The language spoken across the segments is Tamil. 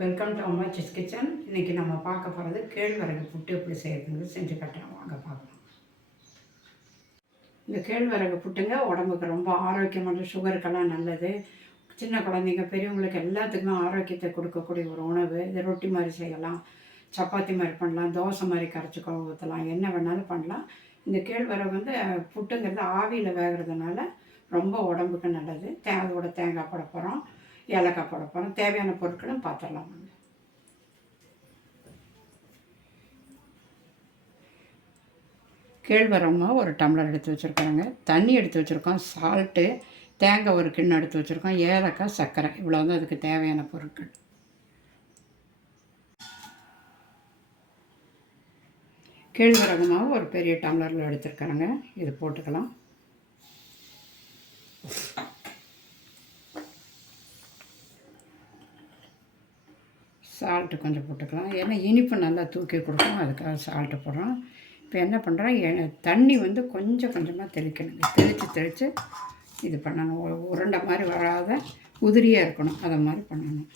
Welcome to Ammachi's kitchen. இன்றைக்கி நம்ம பார்க்க போகிறது கேழ்வரகு புட்டு எப்படி செய்யறதுன்னு செஞ்சு கட்டுறோம். வாங்க பார்க்கலாம். இந்த கேழ்வரகு புட்டுங்க உடம்புக்கு ரொம்ப ஆரோக்கியமான, சுகருக்கெல்லாம் நல்லது. சின்ன குழந்தைங்க பெரியவங்களுக்கு எல்லாத்துக்குமே ஆரோக்கியத்தை கொடுக்கக்கூடிய ஒரு உணவு. இது ரொட்டி மாதிரி செய்யலாம், சப்பாத்தி மாதிரி பண்ணலாம், தோசை மாதிரி கரைச்சி ஊற்றலாம், என்ன வேணாலும் பண்ணலாம். இந்த கேழ்வரகு புட்டுங்கிறது ஆவியில் வேகிறதுனால ரொம்ப உடம்புக்கு நல்லது. அதோட தேங்காய் போட போகிறோம், ஏலக்காய் போட போகிறோம். தேவையான பொருட்களும் பார்த்துடலாம். கேழ்வரகு ஒரு டம்ளர் எடுத்து வச்சுருக்காங்க, தண்ணி எடுத்து வச்சுருக்கோம், சால்ட்டு, தேங்காய் ஒரு கிண்ணம் எடுத்து வச்சுருக்கோம், ஏலக்காய், சர்க்கரை, இவ்வளோ தான் அதுக்கு தேவையான பொருட்கள். கேழ்வரகு மாவு ஒரு பெரிய டம்ளரில் எடுத்துருக்காங்க, இது போட்டுக்கலாம். சால்ட்டு கொஞ்சம் போட்டுக்கலாம், ஏன்னா இனிப்பு நல்லா தூக்கி கொடுக்கும், அதுக்காக சால்ட்டு போடுறோம். இப்போ என்ன பண்ணுறோம், தண்ணி கொஞ்சம் கொஞ்சமாக தெளிக்கணும். தெளித்து இது பண்ணணும். உருண்டை மாதிரி வராத உதிரியாக இருக்கணும், அதை மாதிரி பண்ணணும்.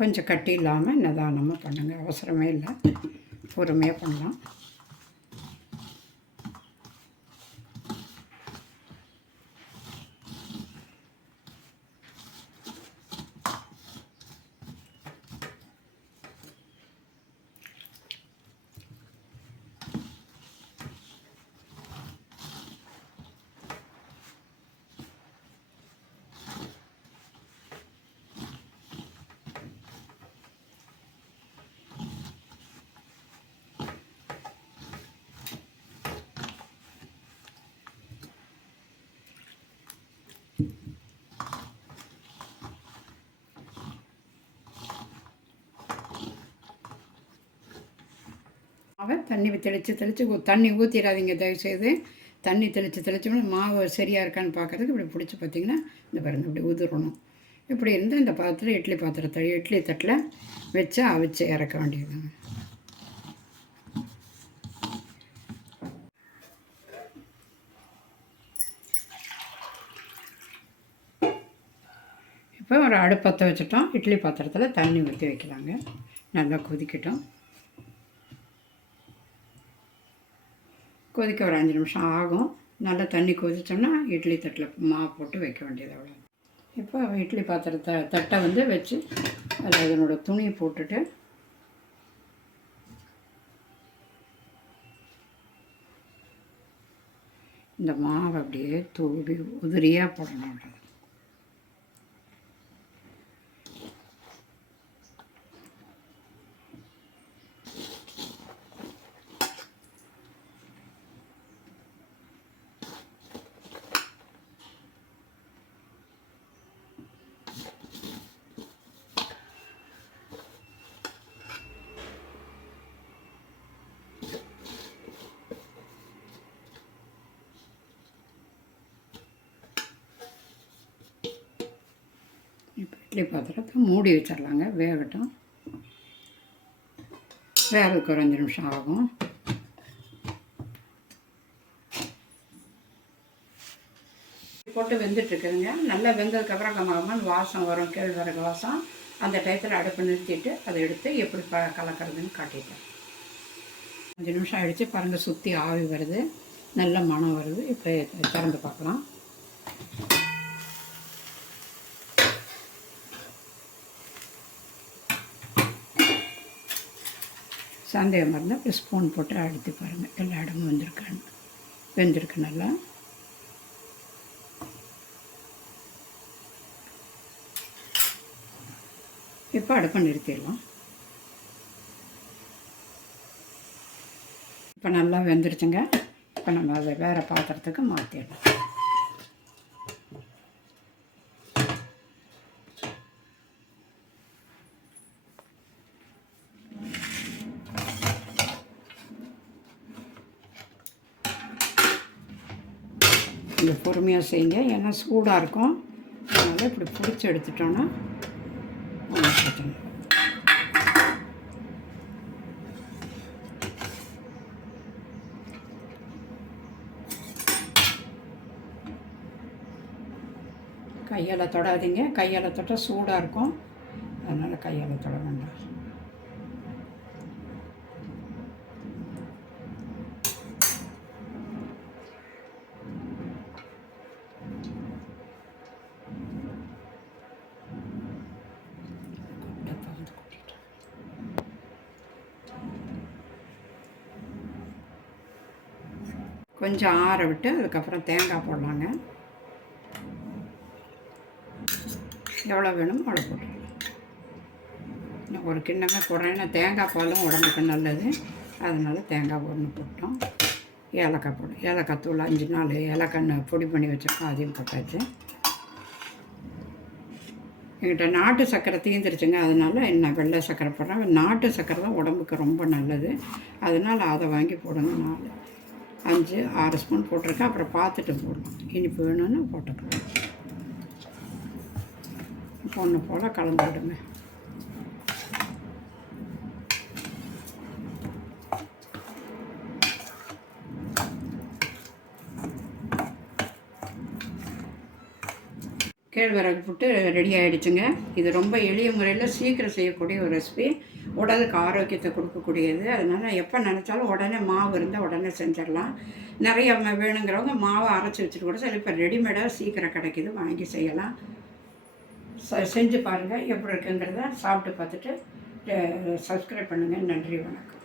கொஞ்சம் கட்டி இல்லாமல் நிதானமாக பண்ணுங்கள், அவசரமே இல்லை, பொறுமையாக பண்ணலாம். தண்ணி தெளித்து தண்ணி ஊற்றிடாதீங்க தயவுசெய்து. தண்ணி தெளித்து மாவு சரியாக இருக்கான்னு பார்க்குறதுக்கு இப்படி பிடிச்சி பார்த்திங்கன்னா இந்த பாருங்கள், இப்படி உதிரணும். இப்படி இருந்தால் இந்த பாத்திரம் இட்லி தட்டில் வச்சு அவிச்சு இறக்க வேண்டியதுங்க. இப்போ ஒரு அடுப்பத்தை வச்சுட்டோம், இட்லி பாத்திரத்தில் தண்ணி ஊற்றி வைக்கலாங்க. நல்லா கொதிக்கட்டும். கொதிக்க ஒரு 5 நிமிஷம் ஆகும். நல்லா தண்ணி கொதிச்சோன்னா இட்லி தட்டில் மாவு போட்டு வைக்க வேண்டியது, அவ்வளோ. இப்போ இட்லி தட்டை வச்சு அதில் அதனோட துணியை போட்டுட்டு இந்த மாவை அப்படியே தூவி உதிரியாக போடணும். இப்போ இட்லி பாத்திரத்தை மூடி வச்சிடலாங்க, வேகட்டும். வேகிறதுக்கு ஒரு 5 நிமிஷம் ஆகும். போட்டு வெந்துட்டுருக்குதுங்க. நல்லா வெந்ததுக்கப்புறம் கம்மகமான வாசம் வரும், கேழ்வரகு வாசம். அந்த டயத்தில் அடுப்பு நிறுத்திட்டு அதை எடுத்து எப்படி கலக்கிறதுன்னு காட்டிட்டேன். 5 நிமிஷம் ஆகிடுச்சு பாருங்கள், சுற்றி ஆவி வருது, நல்ல மணம் வருது. இப்போ திறந்து பார்க்கலாம். சந்தேகமாக இருந்தால் இப்போ ஸ்பூன் போட்டு அழுத்தி பாருங்கள், எல்லா இடமும் வெந்திருக்கு நல்லா. இப்போ அடுப்பை நிறுத்திடலாம். இப்போ நல்லா வெந்துருச்சுங்க. இப்போ நம்ம அதை வேறு பாத்திரத்துக்கு மாற்றிடலாம். கொஞ்சம் பொறுமையாக செய்யுங்க, ஏன்னா சூடாக இருக்கும். அதனால் இப்படி பிடிச்சி எடுத்துட்டோன்னா ஒன்றும் பிரச்சனை. கையால் தொடாதீங்க, கையால் தொட்டால் சூடாக இருக்கும். அதனால் கையால் தொட வேண்டாம். கொஞ்சம் ஆற விட்டு அதுக்கப்புறம் தேங்காய் போடலாங்க. எவ்வளோ வேணுமோ அவ்வளோ போட்டுடலாம். ஒரு கிண்ணமே போடுறேன், ஏன்னா தேங்காய் பாலும் உடம்புக்கு நல்லது. அதனால் தேங்காய் ஒன்று போட்டோம். ஏலக்காய் போடும், ஏலக்காய் தூள் 5-4 ஏலக்காய் பொடி பண்ணி வச்சுருக்கோம், அதையும் போட்டாச்சு. என்கிட்ட நாட்டு சர்க்கரை தீந்துருச்சுங்க, அதனால் என்ன வெள்ளை சர்க்கரை போடுறேன். நாட்டு சர்க்கரை தான் உடம்புக்கு ரொம்ப நல்லது, அதனால் அதை வாங்கி போடுங்க. 5-6 ஸ்பூன் போட்டிருக்கேன். அப்புறம் பார்த்துட்டு போடலாம், இனிப்பு வேணும்னு போட்டுக்கலாம். ஒன்று போல் கலந்து விடுங்க. கேழ்வரகு புட்டு ரெடி ஆகிடுச்சுங்க. இது ரொம்ப எளிய முறையில் சீக்கிரம் செய்யக்கூடிய ஒரு ரெசிபி, உடலுக்கு ஆரோக்கியத்தை கொடுக்கக்கூடியது. அதனால் எப்போ நினச்சாலும் உடனே மாவு இருந்தால் உடனே செஞ்சிடலாம். நிறைய வேணுங்கிறவங்க மாவை அரைச்சி வச்சுட்டு கூட சில இப்போ ரெடிமேடாக சீக்கிரம் கிடைக்கிது, வாங்கி செய்யலாம். செஞ்சு பாருங்கள் எப்படி இருக்குங்கிறத சாப்பிட்டு பார்த்துட்டு சப்ஸ்கிரைப் பண்ணுங்கள். நன்றி, வணக்கம்.